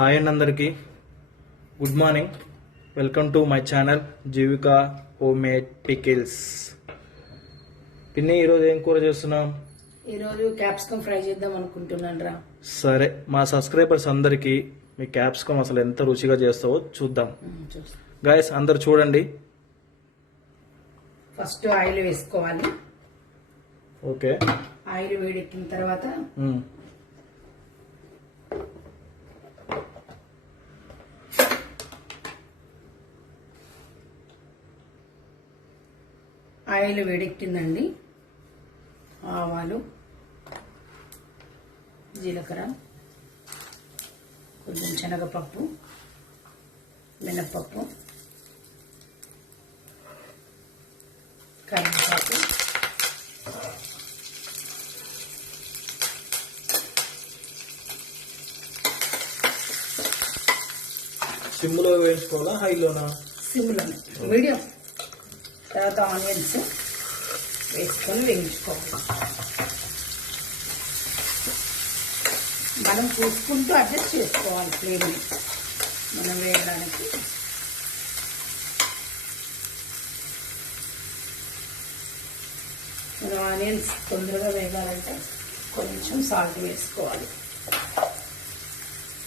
Hi అండి అందరికీ good morning. Welcome to my channel Jeevika home made pickles. పిన్ని ఈరోజు ఏం కూర చేస్తున్నాం? ఈరోజు క్యాప్సికమ్ ఫ్రై చేద్దాం అనుకుంటున్నాను రా. సరే, మా సబ్స్క్రైబర్స్ అందరికీ మీ క్యాప్సికమ్ అసలు ఎంత రుచిగా చేస్తావో చూద్దాం. గైస్ అందరు చూడండి. ఫస్ట్ ఆయిల్ వేసుకోవాలి. ఓకే, ఆయిల్ వేడెక్కిన తర్వాత ఆయిల్ వేడెక్కిందండి. ఆవాలు, జీలకర్ర, కొంచెం శనగపప్పు, మినప్పప్పు, కరివేపాకు, సిమ్లో వేసుకోవాలా హైలోనా? సిమ్లోనే, మీడియం. తర్వాత ఆనియన్స్ వేసుకొని వేయించుకోవాలి. మనం చూసుకుంటూ అడ్జస్ట్ చేసుకోవాలి ఫ్లేమ్ని మనం వేయడానికి. మనం ఆనియన్స్ తొందరగా వేయాలంటే కొంచెం సాల్ట్ వేసుకోవాలి.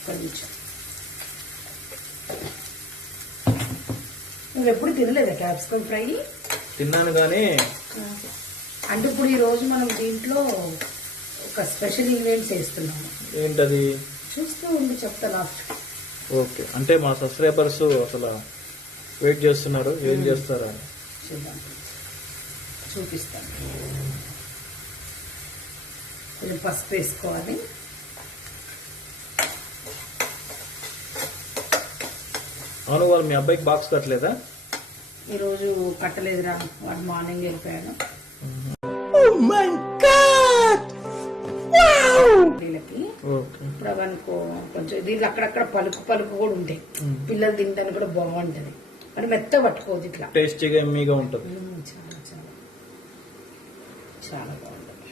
కొంచెం. నువ్వు ఎప్పుడు తినలేదా క్యాప్సికమ్ ఫ్రై? తిన్నాను కానీ అంటే ఇప్పుడు ఈరోజు మనం దీంట్లో ఒక స్పెషల్ ఇంగ్రీడియంట్స్ వేస్తున్నాము. ఏంటది? చూస్తూ ఉండి చెప్తా లాస్ట్. ఓకే, అంటే మా సబ్స్క్రైబర్స్ అసలు వెయిట్ చేస్తున్నారు, ఏం చేస్తారా అని. చూద్దాం, చూపిస్తాను. కొంచెం పసుపు వేసుకోవాలి. అవును, వాళ్ళు మీ అబ్బాయికి బాక్స్ కట్టలేదా? ఈరోజు కట్టలేదురా, వాడు మార్నింగ్ వెళ్ళిపోయాను. వీళ్ళకి ఇప్పుడు అవనుకో కొంచెం దీంట్లో అక్కడక్కడ పలుకు కూడా ఉంటాయి. పిల్లలు తినడానికి కూడా బాగుంటది. మరి మెత్త పట్టుకోవద్దు, ఇట్లా టేస్టీగా ఎమ్మీగా ఉంటుంది. చాలా చాలా చాలా బాగుంటుంది.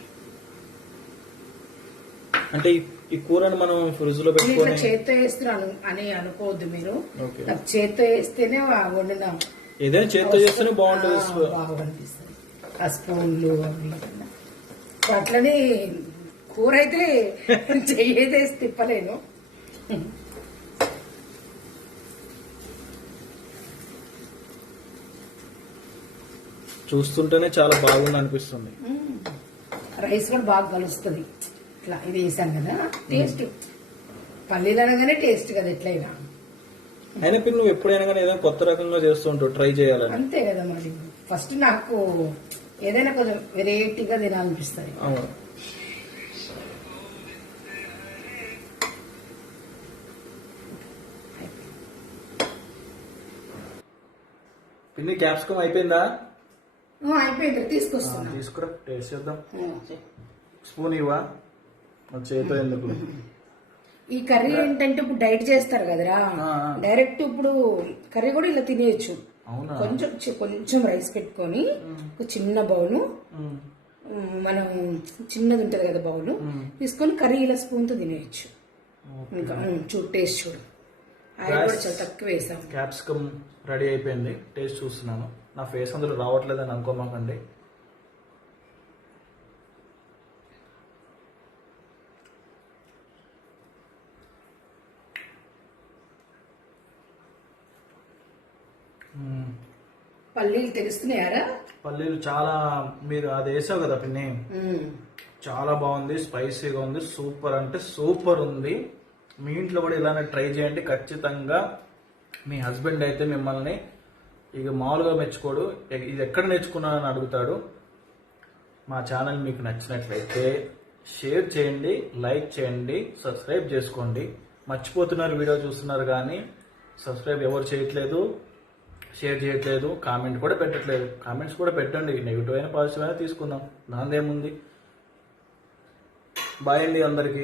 అంటే ఈ కూరని మనం ఫ్రిడ్జ్ లో పెట్టుకొని చేత్తో వేస్తున్నాను అని అనుకోవద్దు మీరు. నాకు చేత్తో వేస్తేనే వండిన ఏదైనా చేత్తో చేస్తేనే బాగుంటుంది, బాగా అనిపిస్తుంది. ఆ స్పూన్లు అవి అట్లనే కూర అయితే చెయ్యేదేసి తిప్పలేను. చూస్తుంటేనే చాలా బాగుంది అనిపిస్తుంది. రైస్ కూడా బాగా కలుస్తుంది. ఇట్లా ఇది వేసాను కదా, టేస్ట్ పల్లీలు అనగానే టేస్ట్ కదా ఎట్లయినా. అయినా పిన్ నువ్వు ఎప్పుడైనా కానీ ఏదైనా కొత్త రకంగా చేస్తుంటావు, ట్రై చేయాలని. అంతే కదా మరి. ఫస్ట్ నాకు ఏదైనా కొంచెం వెరైటీగా తినాలనిపిస్తుంది. అవును. పిన్ని క్యాప్సికమ్ అయిపోయిందా? అయిపోయింది, తీసుకొస్తున్నా. తీసుకురా, టేస్ట్ చేద్దాం. స్పూన్ ఇవ్వా, చేతో ఎందుకు. ఈ కర్రీ ఏంటంటే ఇప్పుడు డైట్ చేస్తారు కదరా, డైరెక్ట్ ఇప్పుడు కర్రీ కూడా ఇలా తినేయచ్చు. కొంచెం కొంచెం రైస్ పెట్టుకొని ఒక చిన్న బౌలు, మనం చిన్నది ఉంటది కదా బౌలు, తీసుకొని కర్రీ ఇలా స్పూన్ తో తినేయచ్చు. ఇంకా చూడు, టేస్ట్ చూడు. ఆయిల్ కూడా చాలా తక్కువ వేసాం. క్యాప్సికమ్ రెడీ అయిపోయింది, టేస్ట్ చూస్తున్నాను. నా ఫేస్ అందులో రావట్లేదని అనుకోమాకండి. పల్లీలు తెలుస్తున్నాయారా? పల్లీలు చాలా, మీరు అది వేసావు కదా పిన్ని, చాలా బాగుంది, స్పైసీగా ఉంది, సూపర్ అంటే సూపర్ ఉంది. మీ ఇంట్లో కూడా ఇలానే ట్రై చేయండి ఖచ్చితంగా. మీ హస్బెండ్ అయితే మిమ్మల్ని ఇక మామూలుగా మెచ్చుకోడు, ఇది ఎక్కడ నేర్చుకున్నానని అడుగుతాడు. మా ఛానల్ మీకు నచ్చినట్లయితే షేర్ చేయండి, లైక్ చేయండి, సబ్స్క్రైబ్ చేసుకోండి. మర్చిపోతున్నారు, వీడియో చూస్తున్నారు కానీ సబ్స్క్రైబ్ ఎవరు చేయట్లేదు, షేర్ చేయట్లేదు, కామెంట్ కూడా పెట్టట్లేదు. కామెంట్స్ కూడా పెట్టండి, నెగిటివ్ అయినా పాజిటివ్ అయినా తీసుకుందాం, దానిదేముంది. బాయ్ అండి అందరికీ.